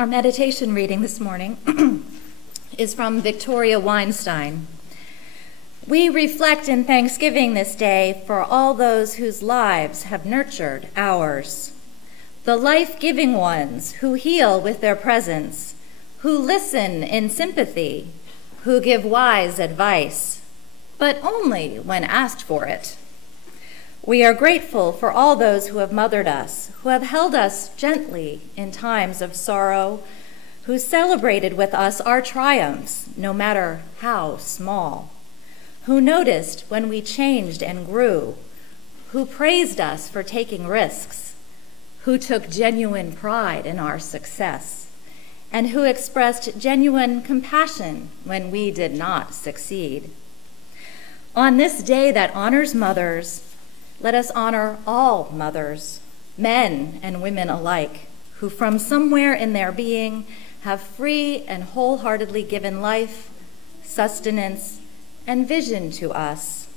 Our meditation reading this morning is from Victoria Weinstein. We reflect in thanksgiving this day for all those whose lives have nurtured ours, the life-giving ones who heal with their presence, who listen in sympathy, who give wise advice, but only when asked for it. We are grateful for all those who have mothered us, who have held us gently in times of sorrow, who celebrated with us our triumphs, no matter how small, who noticed when we changed and grew, who praised us for taking risks, who took genuine pride in our success, and who expressed genuine compassion when we did not succeed. On this day that honors mothers, let us honor all mothers, men and women alike, who from somewhere in their being have free and wholeheartedly given life, sustenance, and vision to us.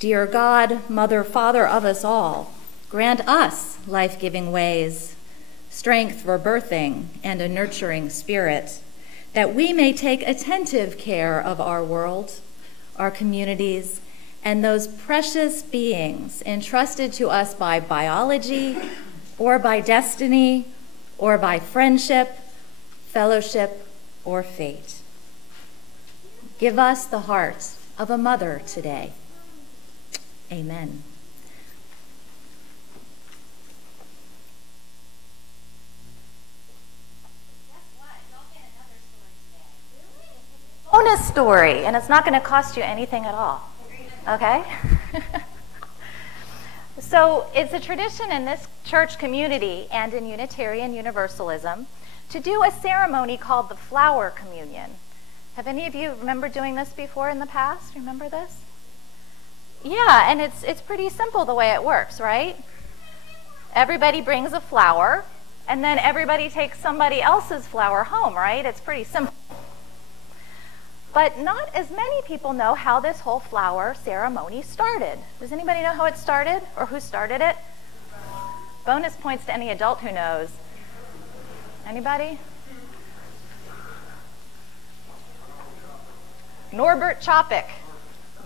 Dear God, Mother, Father of us all, grant us life-giving ways, strength for birthing and a nurturing spirit, that we may take attentive care of our world, our communities, and those precious beings entrusted to us by biology, or by destiny, or by friendship, fellowship, or fate. Give us the heart of a mother today. Amen. Bonus story, and it's not going to cost you anything at all. Okay? So it's a tradition in this church community and in Unitarian Universalism to do a ceremony called the flower communion. Have any of you remember doing this before in the past? Remember this? Yeah, and it's pretty simple the way it works, right? Everybody brings a flower, and then everybody takes somebody else's flower home, right? It's pretty simple. But not as many people know how this whole flower ceremony started. Does anybody know how it started or who started it? Bonus points to any adult who knows. Anybody? Norbert Chopik.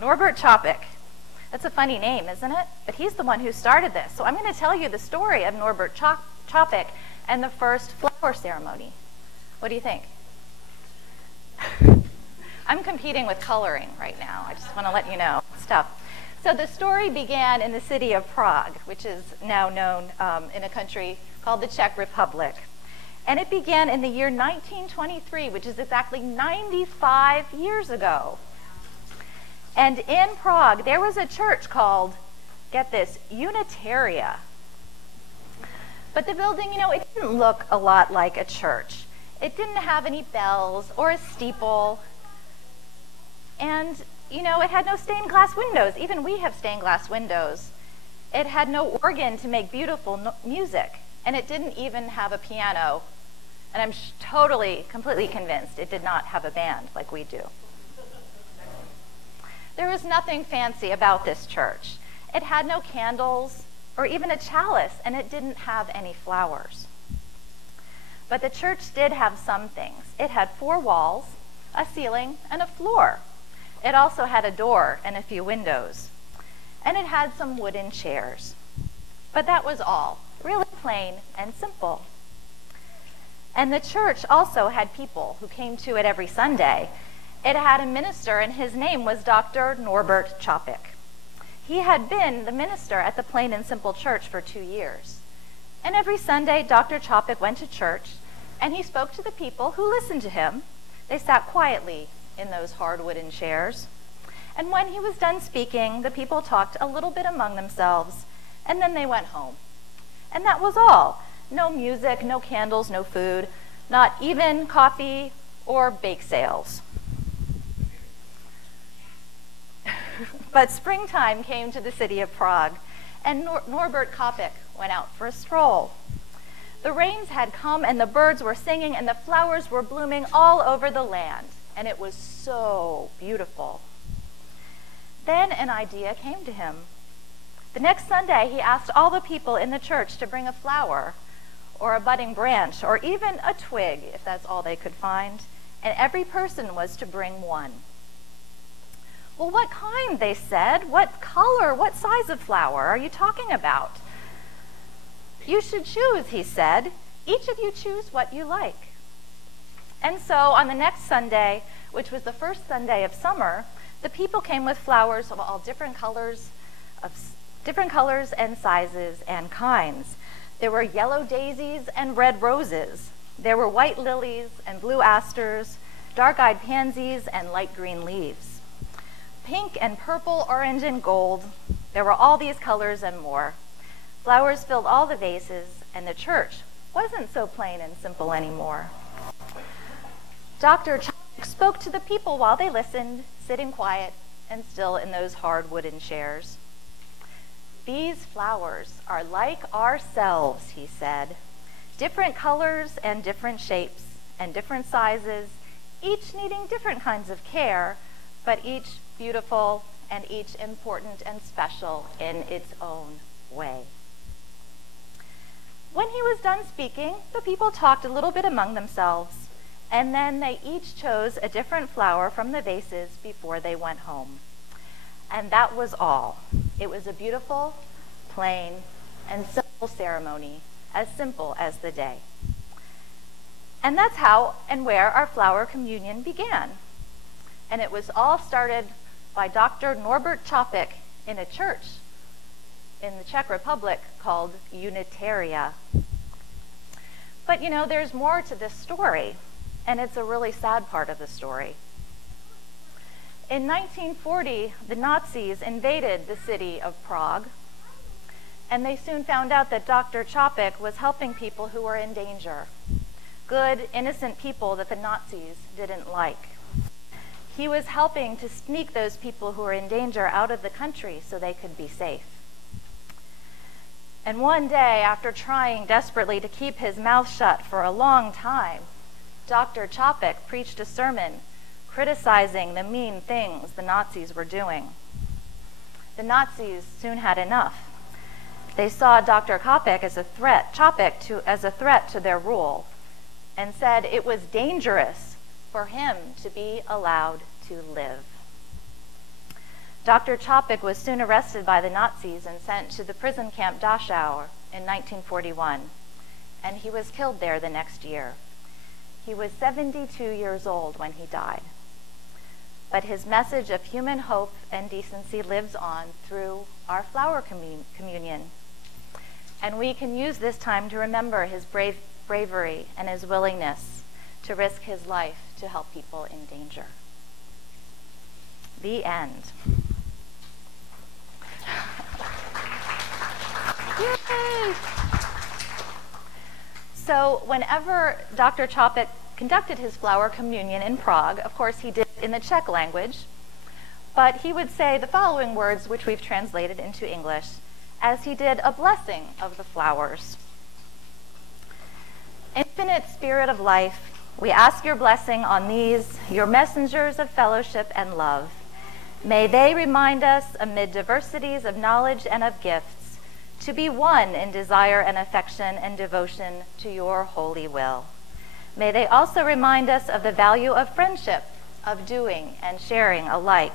Norbert Chopik. That's a funny name, isn't it? But he's the one who started this. So I'm going to tell you the story of Norbert Chopik and the first flower ceremony. What do you think? I'm competing with coloring right now. I just want to let you know stuff. So the story began in the city of Prague, which is now known in a country called the Czech Republic. And it began in the year 1923, which is exactly 95 years ago. And in Prague, there was a church called, get this, Unitaria. But the building, it didn't look a lot like a church. It didn't have any bells or a steeple. And, it had no stained glass windows. Even we have stained glass windows. It had no organ to make beautiful music. And it didn't even have a piano. And I'm completely convinced it did not have a band like we do. There was nothing fancy about this church. It had no candles or even a chalice, and it didn't have any flowers. But the church did have some things. It had 4 walls, a ceiling, and a floor. It also had a door and a few windows. And it had some wooden chairs. But that was all, really plain and simple. And the church also had people who came to it every Sunday. It had a minister, and his name was Dr. Norbert Chopik. He had been the minister at the Plain and Simple Church for 2 years. And every Sunday, Dr. Chopik went to church, and he spoke to the people who listened to him. They sat quietly in those hard wooden chairs. And when he was done speaking, the people talked a little bit among themselves, and then they went home. And that was all. No music, no candles, no food, not even coffee or bake sales. But springtime came to the city of Prague, and Norbert Chopik went out for a stroll. The rains had come, and the birds were singing, and the flowers were blooming all over the land. And it was so beautiful. Then an idea came to him. The next Sunday, he asked all the people in the church to bring a flower or a budding branch, or even a twig, if that's all they could find, and every person was to bring one. Well, what kind, they said? What color, what size of flower are you talking about? You should choose, he said. Each of you choose what you like. And so on the next Sunday, which was the first Sunday of summer, the people came with flowers of all different colors and sizes and kinds. There were yellow daisies and red roses. There were white lilies and blue asters, dark-eyed pansies and light green leaves. Pink and purple, orange and gold. There were all these colors and more. Flowers filled all the vases, and the church wasn't so plain and simple anymore. Dr. Chalk spoke to the people while they listened, sitting quiet and still in those hard wooden chairs. These flowers are like ourselves, he said. Different colors and different shapes and different sizes, each needing different kinds of care, but each beautiful and each important and special in its own way. When he was done speaking, the people talked a little bit among themselves, and then they each chose a different flower from the vases before they went home. And that was all. It was a beautiful, plain, and simple ceremony, as simple as the day. And that's how and where our flower communion began. And it was all started by Dr. Norbert Čapek in a church in the Czech Republic called Unitaria. But you know, there's more to this story, and it's a really sad part of the story. In 1940, the Nazis invaded the city of Prague, and they soon found out that Dr. Čapek was helping people who were in danger, good, innocent people that the Nazis didn't like. He was helping to sneak those people who were in danger out of the country so they could be safe. And one day, after trying desperately to keep his mouth shut for a long time, Dr. Čapek preached a sermon criticizing the mean things the Nazis were doing. The Nazis soon had enough. They saw Dr. Čapek as a threat to their rule, and said it was dangerous for him to be allowed to live. Dr. Čapek was soon arrested by the Nazis and sent to the prison camp Dachau in 1941, and he was killed there the next year. He was 72 years old when he died. But his message of human hope and decency lives on through our flower communion. And we can use this time to remember his bravery and his willingness to risk his life to help people in danger. The end. Yay! So whenever Dr. Čapek conducted his flower communion in Prague, of course he did it in the Czech language, but he would say the following words, which we've translated into English, as he did a blessing of the flowers. Infinite Spirit of life, we ask your blessing on these, your messengers of fellowship and love. May they remind us, amid diversities of knowledge and of gifts, to be one in desire and affection and devotion to your holy will. May they also remind us of the value of friendship, of doing and sharing alike.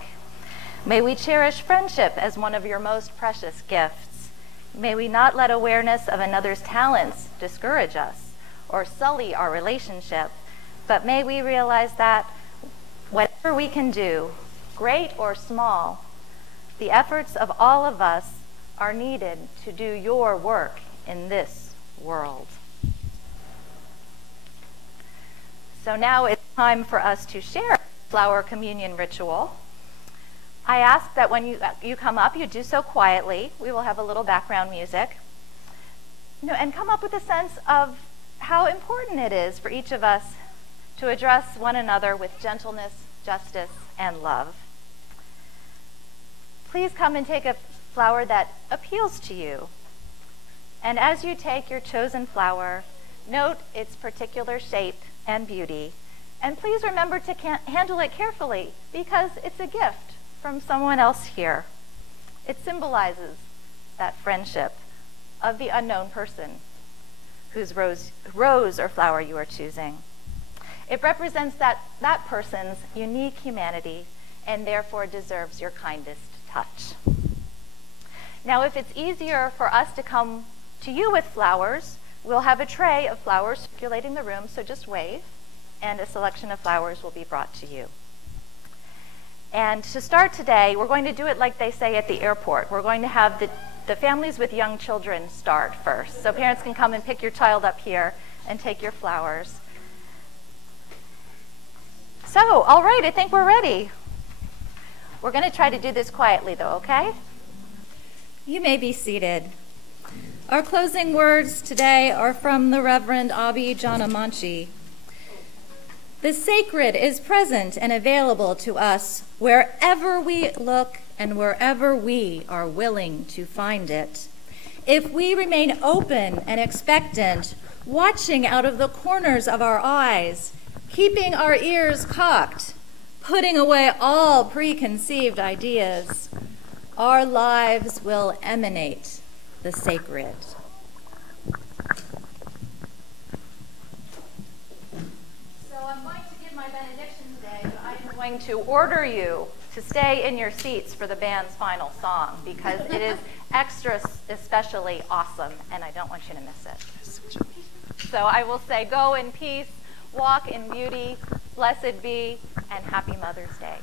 May we cherish friendship as one of your most precious gifts. May we not let awareness of another's talents discourage us or sully our relationship, but may we realize that whatever we can do, great or small, the efforts of all of us are needed to do your work in this world. So now it's time for us to share flower communion ritual. I ask that when you come up, you do so quietly. We will have a little background music. And come up with a sense of how important it is for each of us to address one another with gentleness, justice, and love. Please come and take a flower that appeals to you. And as you take your chosen flower, note its particular shape and beauty. And please remember to handle it carefully, because it's a gift from someone else here. It symbolizes that friendship of the unknown person whose rose or flower you are choosing. It represents that person's unique humanity and therefore deserves your kindest touch. Now, if it's easier for us to come to you with flowers, we'll have a tray of flowers circulating the room, so just wave, and a selection of flowers will be brought to you. And to start today, we're going to do it like they say at the airport. We're going to have the families with young children start first. So parents can come and pick your child up here and take your flowers. So, all right, I think we're ready. We're going to try to do this quietly, though, okay? You may be seated. Our closing words today are from the Reverend Abi Janamanchi. The sacred is present and available to us wherever we look and wherever we are willing to find it. If we remain open and expectant, watching out of the corners of our eyes, keeping our ears cocked, putting away all preconceived ideas, our lives will emanate the sacred. So I'm going to give my benediction today, but I'm going to order you to stay in your seats for the band's final song because it is extra especially awesome and I don't want you to miss it. So I will say, go in peace, walk in beauty, blessed be, and happy Mother's Day.